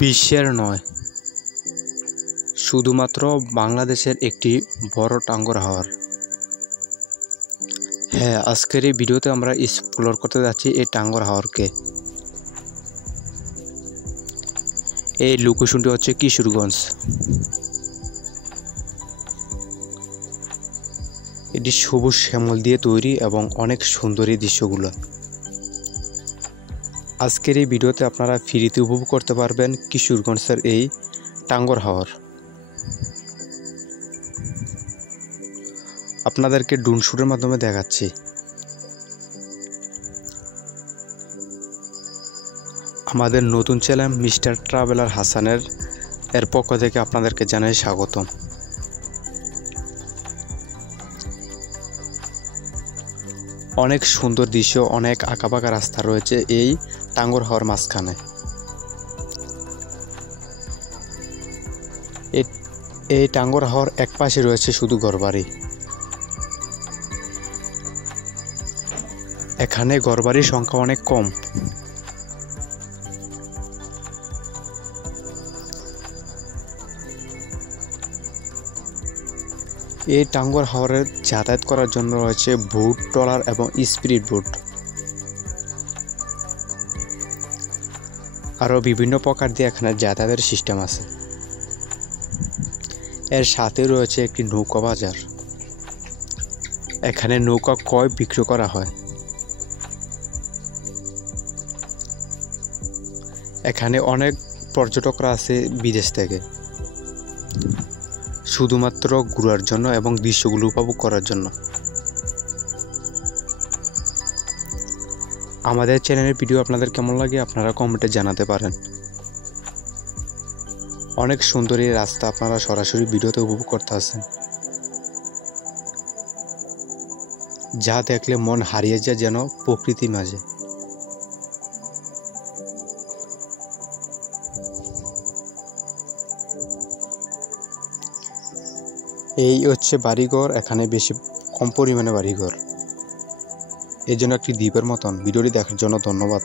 বিশ্বের নয়, শুধুমাত্র বাংলাদেশের একটি বড় টাঙ্গর হাওর। হ্যাঁ, আজকের এই ভিডিওতে আমরা এক্সপ্লোর করতে যাচ্ছি এই টাঙ্গর হাওরকে। এই লোকেশনটি হচ্ছে কিশোরগঞ্জ। এটি সবুজ শ্যামল দিয়ে তৈরি এবং অনেক সুন্দর এই দৃশ্যগুলো। আজকের এই ভিডিওতে আপনারা ফ্রিতে উপভোগ করতে পারবেন কিশোরগঞ্জের এই টাঙ্গর হাওর। আপনাদেরকে ড্রোন শুটের মাধ্যমে দেখাচ্ছি। আমাদের নতুন চ্যানেল মিস্টার ট্রাভেলার হাসানের পক্ষ থেকে আপনাদেরকে জানাই স্বাগতম। অনেক সুন্দর দৃশ্য, অনেক আঁকাবাঁকা রাস্তা রয়েছে এই টাঙ্গর হাওর মাঝখানে। এই টাঙ্গর হাওর এক পাশে রয়েছে শুধু ঘরবাড়ি। এখানে ঘরবাড়ির সংখ্যা অনেক কম। এই টাঙ্গর হাওরে যাতায়াত করার জন্য রয়েছে বোট, ট্রলার এবং স্পিড বোট। আরও বিভিন্ন প্রকার দিয়ে এখানে যাতায়াতের সিস্টেম আছে। এর সাথে রয়েছে একটি নৌকা বাজার। এখানে নৌকা ক্রয় বিক্রি করা হয়। এখানে অনেক পর্যটকরা আছে বিদেশ থেকে, শুধুমাত্র ঘোরার জন্য এবং দৃশ্যগুলো উপভোগ করার জন্য। আমাদের চ্যানেলের ভিডিও আপনাদের কেমন লাগে আপনারা কমেন্টে জানাতে পারেন। অনেক সুন্দর এই রাস্তা, আপনারা সরাসরি ভিডিওতে উপভোগ করতে আছেন, যা দেখলে মন হারিয়ে যায় যেন প্রকৃতির মাঝে। এই হচ্ছে বাড়িঘর, এখানে বেশি কম পরিমাণে বাড়িঘর। এই জন্য একটি দ্বীপের মতন। ভিডিওটি দেখার জন্য ধন্যবাদ।